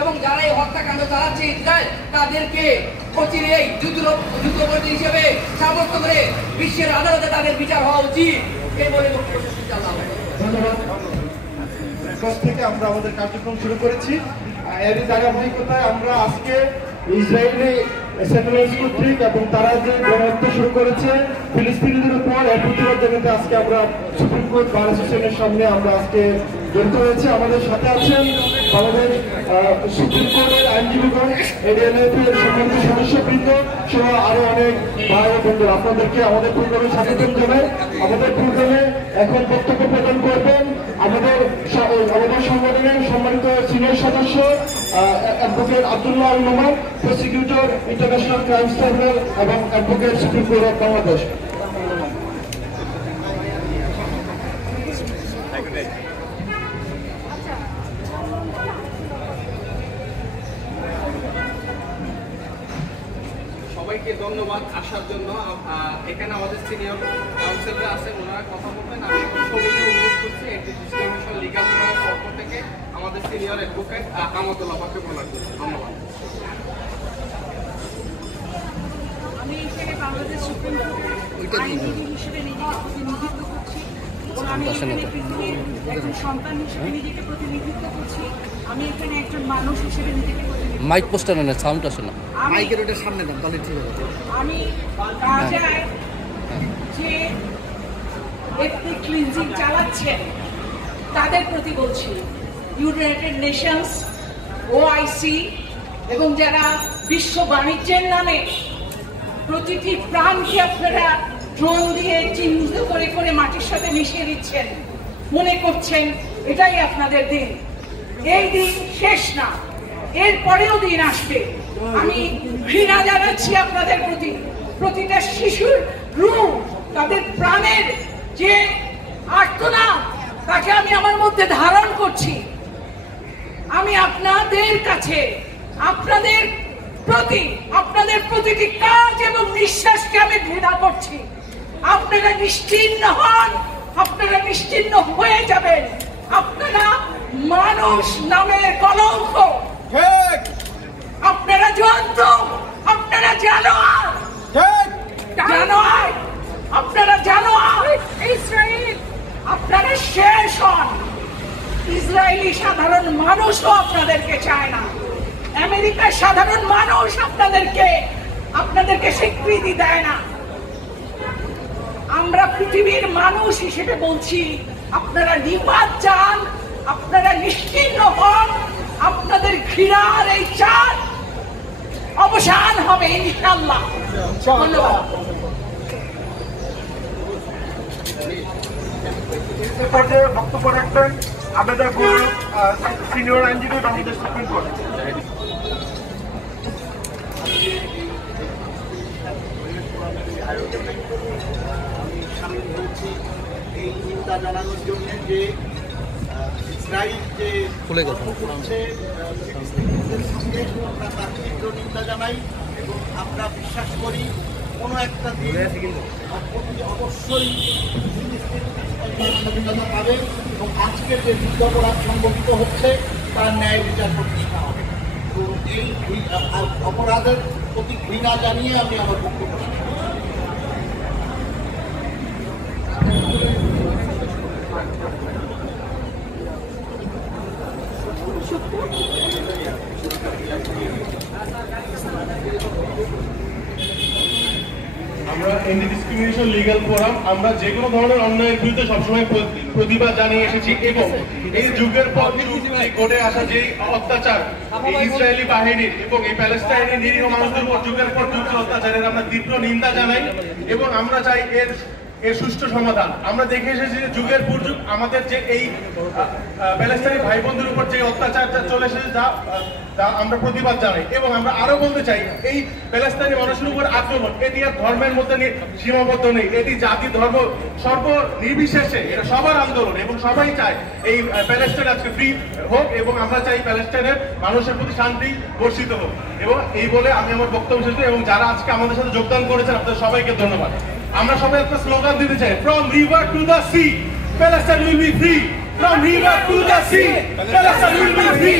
এবং যারা এই হত্যাকাণ্ড চালাচ্ছে ইসরায়েল তাদেরকে অচিরেই যুদ্ধবন্দী হিসেবে সাব্যস্ত করে বিশ্বের আদালতে তাদের বিচার হওয়া উচিত। এই বলে বক্তব্য শেষ করছি। আল্লাহ ধন্যবাদ। থেকে আমরা আমাদের কার্যক্রম শুরু করেছি। এরই ধারাবাহিকতায় আমরা আজকে ইসরায়েলি সেটেলাইট কর্তৃক এবং তারা যে গণহত্যা শুরু করেছে ফিলিস্তিনিদের উপর, এর প্রতিবাদ জানাতে আজকে আমরা সুপ্রিম কোর্ট বার অ্যাসোসিয়েশনের সামনে আমরা আজকে জড়িত হয়েছে। আমাদের সাথে আছেন বাংলাদেশ সুপ্রিম কোর্টের আইনজীবীগণ, এডিএলএফ এর সম্মানিত সদস্যবৃন্দ সহ আরো অনেক ভাই ও বন্ধুরা, আপনাদেরকে আমাদের প্রোগ্রামে স্বাগতম জানাই। আমাদের প্রোগ্রামে এখন বক্তব্য প্রদান করবেন আমাদের সংগঠনের সম্মানিত সিনিয়র সদস্য advocate Abdullah Al Noman, prosecutor international crime tribunal এবং advocate supreme court of Bangladesh. সবাইকে ধন্যবাদ আসার জন্য। এখানে আমাদের সিনিয়র কাউন্সিলর আছেন, ওনারা কথা বলবেন। আমি সবাইকে অনুরোধ করছি একটি ডিসক্রিমিনেশন লিগ্যাল ফোরামের পক্ষ থেকে আমাদের সিনিয়র অ্যাডভোকেট আমাতুল আপাকে বলার জন্য। ধন্যবাদ। আমি এখানে বাংলাদেশ সুপ্রিম কোর্টের আইনজীবী হিসেবে নিজেকে প্রতিনিধিত্ব করছি এবং আমি এখানে পৃথিবীর একজন সন্তান হিসেবে নিজেকে প্রতিনিধিত্ব করছি। আমি এখানে একজন মানুষ হিসেবে নিজেকে মাইক পোস্টার না সাউন্ড আসে না, মাইকের ওটার সামনে দাও তাহলে ঠিক হবে। আমি গাজায় যে এথনিক ক্লিনজিং চালাচ্ছেন তাদের প্রতি বলছি, ইউনাইটেড নেশনস, ওআইসি এবং যারা বিশ্ব বাণিজ্যের নামে প্রতিটি প্রাণকে আপনারা ড্রোন দিয়ে চিহ্নিত করে করে মাটির সাথে মিশিয়ে দিচ্ছেন, মনে করছেন এটাই আপনাদের দিন। এই দিন শেষ না, এর পরেও দিন আসবে। আমি ঘৃণা জানাচ্ছি আপনাদের প্রতি। প্রতিটা শিশুর রূপ, তাদের প্রাণের যে আর্তনাদ, তাকে আমি আমার মধ্যে ধারণ করছি। আমি আপনাদের কাছে, আপনাদের প্রতি, আপনাদের প্রতিটি কাজ এবং নিঃশ্বাসকে আমি ঘৃণা করছি। আপনারা নিশ্চিহ্ন হন, আপনারা নিশ্চিহ্ন হয়ে যাবেন। আপনারা মানুষ নামের কলঙ্ক, আপনারা জন্তু, আপনারা জানোয়ার, জানোয়ার, আপনারা জানোয়ার। ইসরায়েল, আপনারা শেষ হন। ইসরায়েলি সাধারণ মানুষও আপনাদেরকে চায় না। আমেরিকার সাধারণ মানুষ আপনাদেরকে স্বীকৃতি দেয় না। আমরা পৃথিবীর মানুষ হিসেবে বলছি, আপনারা নিপাত চান, আপনারা নিশ্চিহ্ন হন। আপনাদের ঘৃণার এই চাল অবসান হবে ইনশাআল্লাহ। ধন্যবাদ। বক্তব্য রাখবেন আমাদের সিনিয়র আইনজীবী বাংলাদেশ সুপ্রিম কোর্ট। সামিল হয়েছি এই চিন্তা জানানোর জন্য যে ইসরায়েল যে করছে ফিলিস্তিনিদের সঙ্গে আমরা তার তীব্র নিন্দা জানাই এবং আমরা বিশ্বাস করি কোনো একটা দিন অবশ্যই স্বাধীনতা পাবে এবং আজকের যে যুদ্ধাপরাধ সংঘটিত হচ্ছে তার ন্যায় বিচার প্রতিষ্ঠা হবে। তো এই অপরাধের প্রতি ঘৃণা জানিয়ে আমি আমার বক্তব্য শেষ করছি। আমরা এন্টি ডিসক্রিমিনেশন লিগ্যাল ফোরাম, আমরা যে কোনো ধরনের অন্যায়ের বিরুদ্ধে সবসময় প্রতিবাদ জানিয়ে এসেছি এবং এই যুগের পর যুগ ঘটে আসা যে অত্যাচার ইসরায়েলি বাহিনীর এবং এই প্যালেস্টাইনের নিরীহ মানুষদের উপর যুগের পর যুগ অত্যাচারের আমরা তীব্র নিন্দা জানাই এবং আমরা চাই এর সুষ্ঠু সমাধান। আমরা দেখে এসেছি যে যুগের পর যুগ আমাদের যে এই প্যালেস্টাইনি ভাই বোনদের উপর যে অত্যাচারটা চলে এসেছে তা আমরা প্রতিবাদ জানাই এবং আমরা আরো বলতে চাই এই প্যালেস্টাইনি মানুষের উপর আক্রমণ এটি আর ধর্মের মধ্যে সীমাবদ্ধ নেই, এটি জাতি ধর্ম সর্ব নির্বিশেষে এটা সবার আন্দোলন এবং সবাই চায় এই প্যালেস্টাইন আজকে ফ্রি হোক এবং আমরা চাই প্যালেস্টাইনের মানুষের প্রতি শান্তি বর্ষিত হোক। এবং এই বলে আমি আমার বক্তব্য শেষ করি এবং যারা আজকে আমাদের সাথে যোগদান করেছেন আপনাদের সবাইকে ধন্যবাদ। আমরা সবাই একটা স্লোগান দিতে চাই, from river to the sea Palestine will be free, from river to the sea Palestine will be free.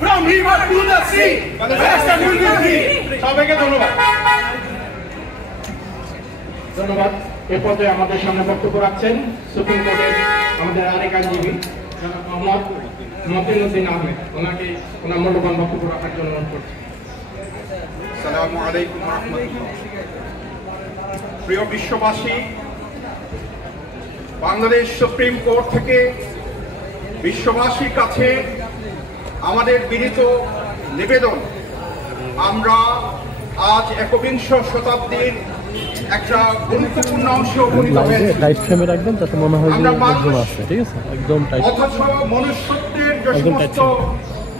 from river to the sea, Palestine will be free. সবাইকে ধন্যবাদ। ধন্যবাদ। এ পর্যায়ে আমাদের সামনে বক্তব্য রাখছেন সুপ্রিম কোর্টের আমাদের আরেক আইনজীবী জনাব মোহাম্মদ মতিউদ্দিন আহমেদ। ওনাকে ওনার মূল্যবান বক্তব্য রাখার জন্য অনুরোধ করছি। আসসালামু আলাইকুম ওয়া রাহমাতুল্লাহ। প্রিয় বিশ্ববাসী, বাংলাদেশ সুপ্রিম কোর্ট থেকে বিশ্ববাসীর কাছে আমাদের বিনীত নিবেদন, আমরা আজ একবিংশ শতাব্দীর একটা গুরুত্বপূর্ণ অংশ উপনীত হয়েছি। আমরা মানুষ, অথচ মনুষ্যত্বের যে সমস্ত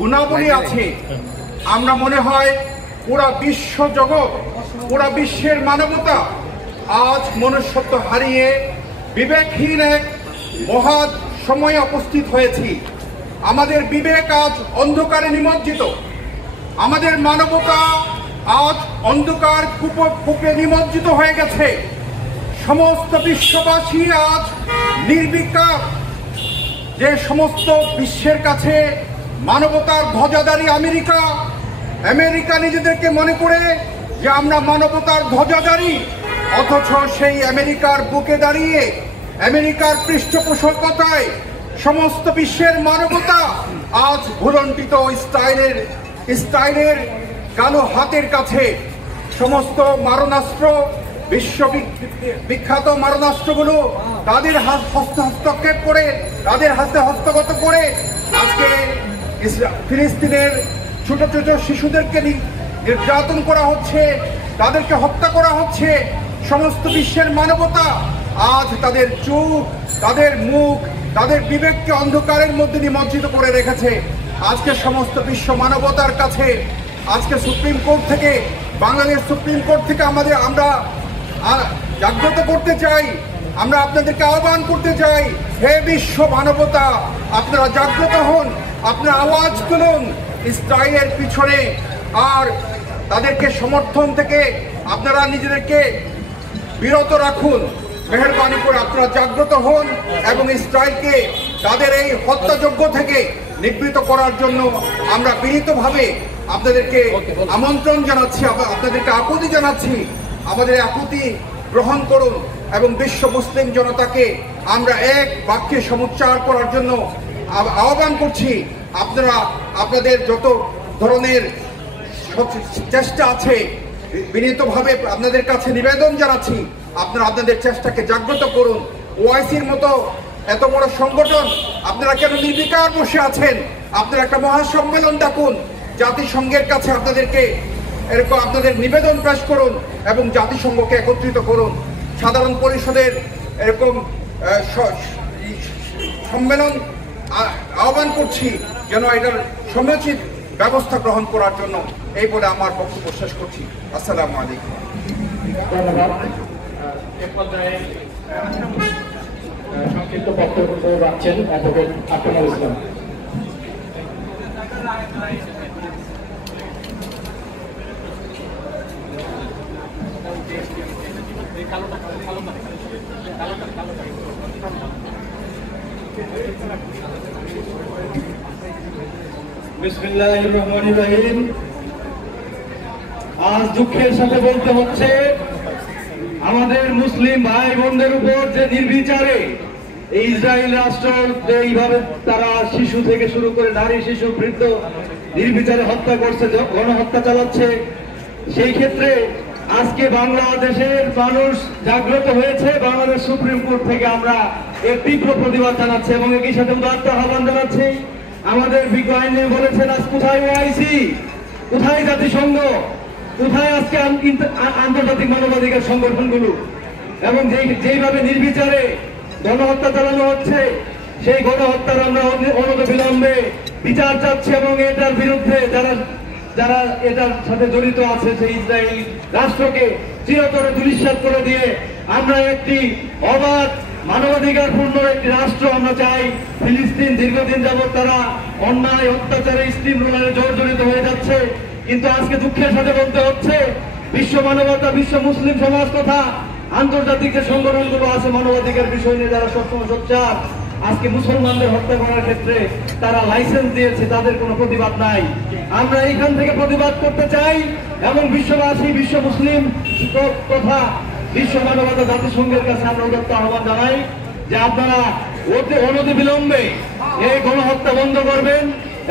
গুণাবলী আছে, আমরা মনে হয় পুরা বিশ্ব জগৎ, পুরা বিশ্বের মানবতা আজ মনুষ্যত্ব হারিয়ে বিবেকহীন এক মহা সময়ে উপস্থিত হয়েছি। আমাদের বিবেক আজ অন্ধকারে নিমজ্জিত, আমাদের মানবতা আজ অন্ধকার কূপে নিমজ্জিত হয়ে গেছে। সমস্ত বিশ্ববাসী আজ নির্বিকার, যে সমস্ত বিশ্বের কাছে মানবতার ধ্বজাধারী আমেরিকা নিজেদেরকে মনে করে যে আমরা মানবতার ধ্বজাধারী, অথচ সেই আমেরিকার বুকে দাঁড়িয়ে আমেরিকার পৃষ্ঠপোষকতায় সমস্ত বিশ্বের মানবতা আজ ভুলণ্ঠিত ইসরায়েলের কালো হাতের কাছে। সমস্ত মারণাস্ত্র, বিখ্যাত মারণাস্ত্রগুলো তাদের হস্তক্ষেপ করে, তাদের হাতে হস্তগত করে আজকে ফিলিস্তিনের ছোট ছোট শিশুদেরকে নির্যাতন করা হচ্ছে, তাদেরকে হত্যা করা হচ্ছে। সমস্ত বিশ্বের মানবতা আজ তাদের চোখ, তাদের মুখ, তাদের বিবেককে অন্ধকারের মধ্যে নিমজ্জিত করে রেখেছে। আজকে সমস্ত বিশ্ব মানবতার কাছে আজকে সুপ্রিম কোর্ট থেকে, বাংলাদেশ সুপ্রিম কোর্ট থেকে আমরা জাগ্রত করতে চাই, আমরা আপনাদেরকে আহ্বান করতে চাই, হে বিশ্ব মানবতা, আপনারা জাগ্রত হন, আপনারা আওয়াজ তুলুন। ইসরায়েলের পিছনে আর তাদেরকে সমর্থন থেকে আপনারা নিজেদেরকে বিরত রাখুন। মেহেরবানি করে আপনারা জাগ্রত হন এবং ইসরায়েলকে তাদের এই হত্যাযজ্ঞ থেকে নিবৃত্ত করার জন্য আমরা বিনীতভাবে আপনাদেরকে আমন্ত্রণ জানাচ্ছি, আপনাদেরকে আকুতি জানাচ্ছি। আমাদের আকুতি গ্রহণ করুন এবং বিশ্ব মুসলিম জনতাকে আমরা এক বাক্যে সমুচ্চার করার জন্য আহ্বান করছি। আপনারা আপনাদের যত ধরনের চেষ্টা আছে, বিনীতভাবে আপনাদের কাছে নিবেদন জানাচ্ছি, আপনারা আপনাদের চেষ্টাকে জাগ্রত করুন। ওআইসির মতো এত বড় সংগঠন, আপনারা কেন নির্বিকার বসে আছেন? আপনারা একটা মহাসম্মেলন ডাকুন, জাতিসংঘের কাছে আপনাদেরকে এরকম আপনাদের নিবেদন পেশ করুন এবং জাতিসংঘকে একত্রিত করুন। সাধারণ পরিষদের এরকম সম্মেলন আহ্বান করছি যেন এটার সমুচিত ব্যবস্থা গ্রহণ করার জন্য। এই বলে আমার বক্তব্য শেষ করছি। আসসালামু আলাইকুম। ধন্যবাদ। এ পর্যায়ে সংক্ষিপ্ত বক্তব্য রাখছেন অ্যাডভোকেট আক্রমুল ইসলাম। বিসমিল্লাহির রহমানির রহিম। আজ দুঃখের সাথে বলতে হচ্ছে, আমাদের মুসলিম ভাই বোনদের উপর যে নির্বিচারে ইসরায়েল রাষ্ট্র এইভাবে তারা শিশু থেকে শুরু করে নারী, শিশু, বৃদ্ধ নির্বিচারে হত্যা করছে, গণহত্যা চালাচ্ছে, সেই ক্ষেত্রে আজকে বাংলাদেশের মানুষ জাগ্রত হয়েছে। বাংলাদেশ সুপ্রিম কোর্ট থেকে আমরা এর তীব্র প্রতিবাদ জানাচ্ছি এবং একই সাথে উদাত্ত আহ্বান জানাচ্ছি। আমাদের বিজ্ঞ আইনজীবী বলেছেন, আজ কোথায় ওআইসি, কোথায় জাতিসংঘ, কোথায় আজকে আন্তর্জাতিক মানবাধিকার সংগঠনগুলো? এবং যেইভাবে নির্বিচারে গণহত্যা চালানো হচ্ছে, সেই গণহত্যার আমরা অনতিবিলম্বে বিচার চাচ্ছি এবং এটার বিরুদ্ধে যারা এটার সাথে জড়িত আছে সেই ইসরায়েল রাষ্ট্রকে চিরতরে ধূলিসাৎ করে দিয়ে আমরা একটি অবাধ মানবাধিকার পূর্ণ একটি রাষ্ট্র আমরা চাই। ফিলিস্তিন দীর্ঘদিন যাবৎ তারা অন্যায়, অত্যাচারে, স্টিম রোলারে জর্জরিত হয়ে যাচ্ছে, কিন্তু আজকে দুঃখের সাথে বলতে হচ্ছে, বিশ্ব মানবতা, বিশ্ব মুসলিম সমাজ তথা আন্তর্জাতিক যে সংগঠনগুলো আছে মানবাধিকার বিষয় নিয়ে যারা সবসময় সোচ্চার, আজকে মুসলমানদের হত্যা করার ক্ষেত্রে তারা লাইসেন্স দিয়েছে, তাদের কোনো প্রতিবাদ নাই। আমরা এখান থেকে প্রতিবাদ করতে চাই এবং বিশ্ববাসী, বিশ্ব মুসলিম তথা বিশ্ব মানবতা জাতিসংঘের কাছে আমরা উদাত্ত আহ্বান জানাই যে আপনারা অনতি বিলম্বে এই গণহত্যা বন্ধ করবেন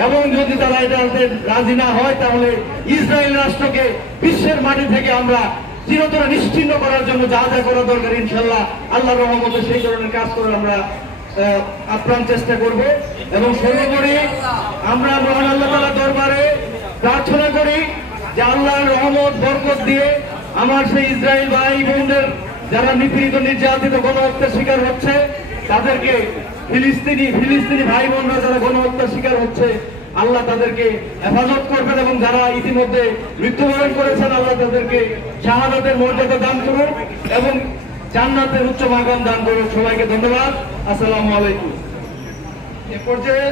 এবং যদি তারা এটাতে রাজি না হয় তাহলে ইসরায়েল রাষ্ট্রকে বিশ্বের মাটি থেকে আমরা চিরতরে নিশ্চিহ্ন করার জন্য যা যা করা দরকার ইনশাল্লাহ আল্লাহর রহমতে সেই ধরনের কাজ করে আমরা আপ্রাণ চেষ্টা করব। এবং সর্বোপরি আমরা মহান আল্লাহ তাআলার দরবারে প্রার্থনা করি যে আল্লাহর রহমত বরকত দিয়ে আমার সেই ইসরায়েল ভাই বোনদের যারা নিপীড়িত নির্যাতিত গণহত্যার শিকার হচ্ছে তাদেরকে ফিলিস্তিনি ভাই বোনরা যারা গণহত্যার শিকার হচ্ছে আল্লাহ তাদেরকে হেফাজত করবেন এবং যারা ইতিমধ্যে মৃত্যুবরণ করেছেন আল্লাহ তাদেরকে শাহাদাতের মর্যাদা দান করুন এবং জান্নাতের উচ্চ মাকাম দান করুন। সবাইকে ধন্যবাদ। আসসালামু আলাইকুম। এ পর্যায়ে